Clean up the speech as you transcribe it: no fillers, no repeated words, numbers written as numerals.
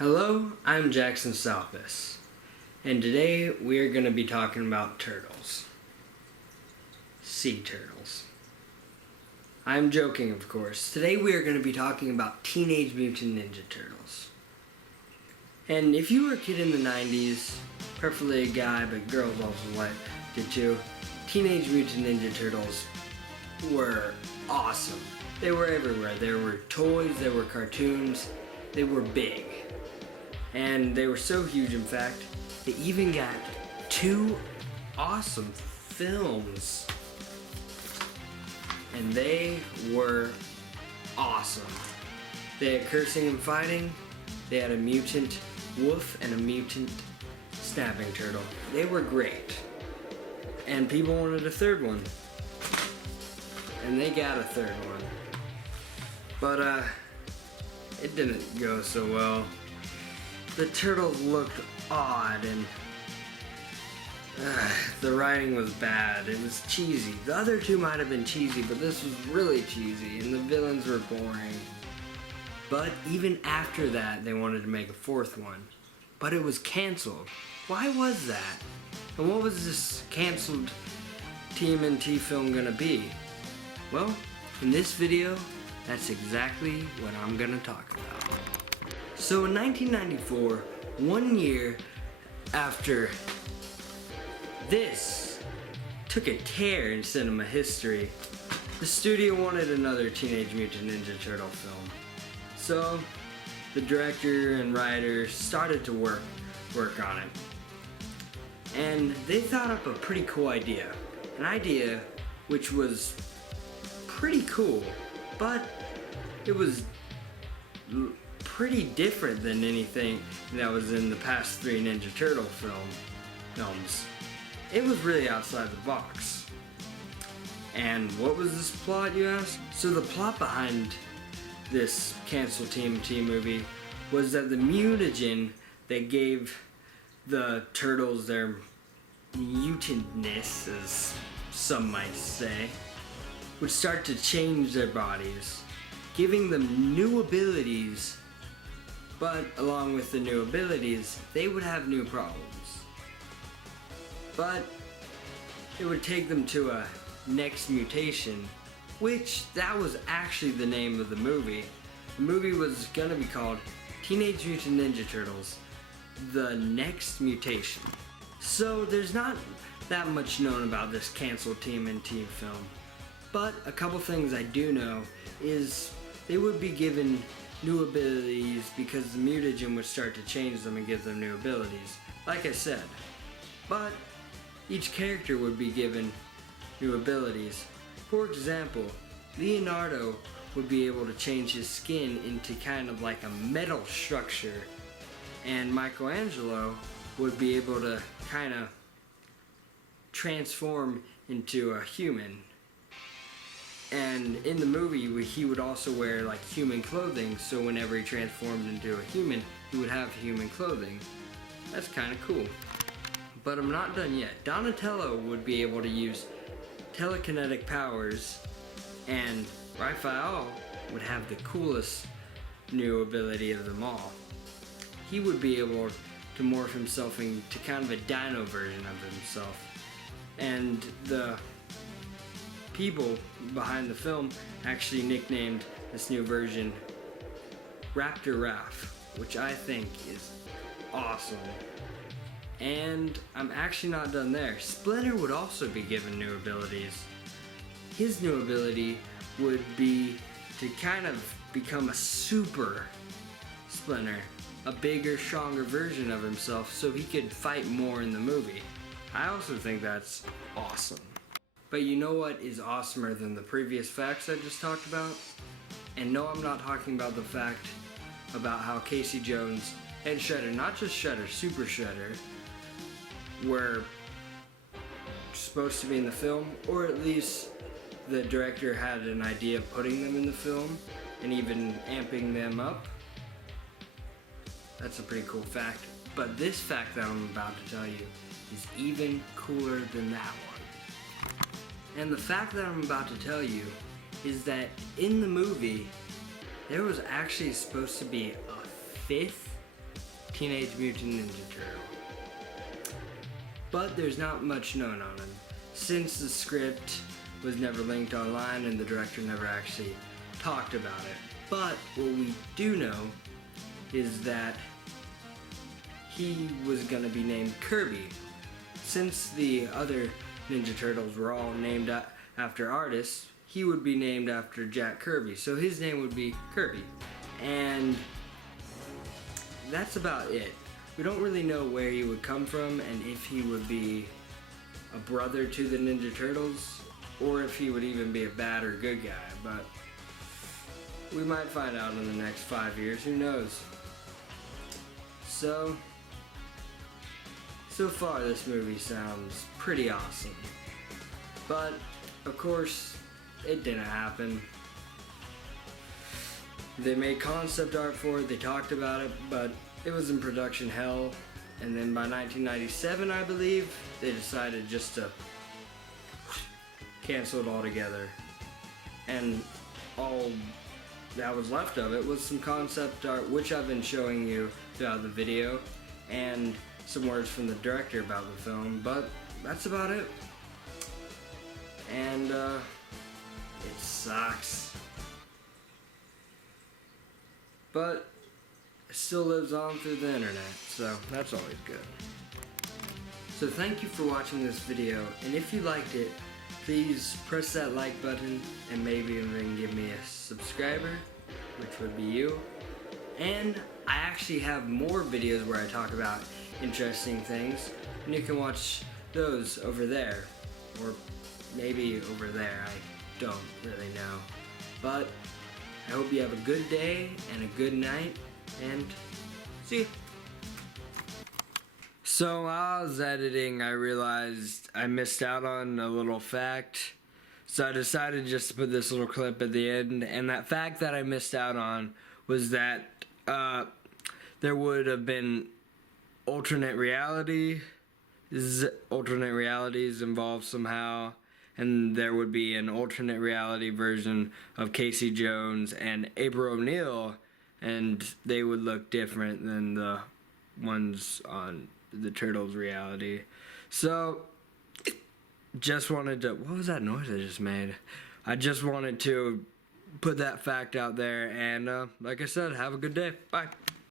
Hello, I'm Jackson Salpis, and today we are going to be talking about turtles. Sea turtles. I'm joking, of course. Today we are going to be talking about Teenage Mutant Ninja Turtles. And if you were a kid in the 90s, preferably a guy, but girls also did too, Teenage Mutant Ninja Turtles were awesome. They were everywhere. There were toys, there were cartoons, they were big. And they were so huge, in fact, they even got 2 awesome films. And they were awesome. They had cursing and fighting, they had a mutant wolf and a mutant snapping turtle. They were great. And people wanted a 3rd one. And they got a 3rd one. But it didn't go so well. The turtles looked odd and the writing was bad. It was cheesy. The other 2 might have been cheesy, but this was really cheesy and the villains were boring. But even after that, they wanted to make a 4th one. But it was canceled. Why was that? And what was this canceled TMNT film gonna be? Well, in this video, that's exactly what I'm gonna talk about. So in 1994, 1 year after this took a tear in cinema history, the studio wanted another Teenage Mutant Ninja Turtle film. So the director and writer started to work on it. And they thought up a pretty cool idea. An idea which was pretty cool, but it was pretty different than anything that was in the past 3 Ninja Turtle films. It was really outside the box. And what was this plot, you ask? So the plot behind this canceled TMNT movie was that the mutagen that gave the turtles their mutantness, as some might say, would start to change their bodies, giving them new abilities. But along with the new abilities, they would have new problems. But it would take them to a next mutation, which that was actually the name of the movie. The movie was gonna be called Teenage Mutant Ninja Turtles, The Next Mutation. So there's not that much known about this canceled TMNT film. But a couple things I do know is they would be given new abilities because the mutagen would start to change them and give them new abilities, like I said. But each character would be given new abilities. For example, Leonardo would be able to change his skin into kind of like a metal structure, and Michelangelo would be able to kind of transform into a human. And in the movie, he would also wear like human clothing, so whenever he transformed into a human, he would have human clothing. That's kind of cool. But I'm not done yet. Donatello would be able to use telekinetic powers, and Raphael would have the coolest new ability of them all. He would be able to morph himself into kind of a dino version of himself. And the people behind the film actually nicknamed this new version Raptor Raph, which I think is awesome. And I'm actually not done there. Splinter would also be given new abilities. His new ability would be to kind of become a super Splinter, a bigger, stronger version of himself so he could fight more in the movie. I also think that's awesome. But you know what is awesomer than the previous facts I just talked about? And no, I'm not talking about the fact about how Casey Jones and Shredder, not just Shredder, Super Shredder, were supposed to be in the film, or at least the director had an idea of putting them in the film and even amping them up. That's a pretty cool fact. But this fact that I'm about to tell you is even cooler than that one. And the fact that I'm about to tell you is that in the movie, there was actually supposed to be a 5th Teenage Mutant Ninja Turtle. But there's not much known on him, since the script was never linked online and the director never actually talked about it. But what we do know is that he was going to be named Kirby. Since the other Ninja Turtles were all named after artists, he would be named after Jack Kirby, so his name would be Kirby. And that's about it. We don't really know where he would come from and if he would be a brother to the Ninja Turtles or if he would even be a bad or good guy, but we might find out in the next 5 years, who knows. So far this movie sounds pretty awesome. But, of course, it didn't happen. They made concept art for it, they talked about it, but it was in production hell. And then by 1997, I believe, they decided just to cancel it altogether. And all that was left of it was some concept art, which I've been showing you throughout the video, and some words from the director about the film, but that's about it. And it sucks, but it still lives on through the internet, so that's always good. So thank you for watching this video, and if you liked it, please press that like button and maybe even give me a subscriber, which would be you. And I actually have more videos where I talk about interesting things, and you can watch those over there, or maybe over there, I don't really know. But I hope you have a good day and a good night, and see you. So while I was editing, I realized I missed out on a little fact, so I decided just to put this little clip at the end, and that fact that I missed out on was that there would have been alternate realities involved somehow, and there would be an alternate reality version of Casey Jones and April O'Neil, and they would look different than the ones on the Turtles reality. So just wanted to, what was that noise I just made? I just wanted to put that fact out there, and like I said, have a good day. Bye.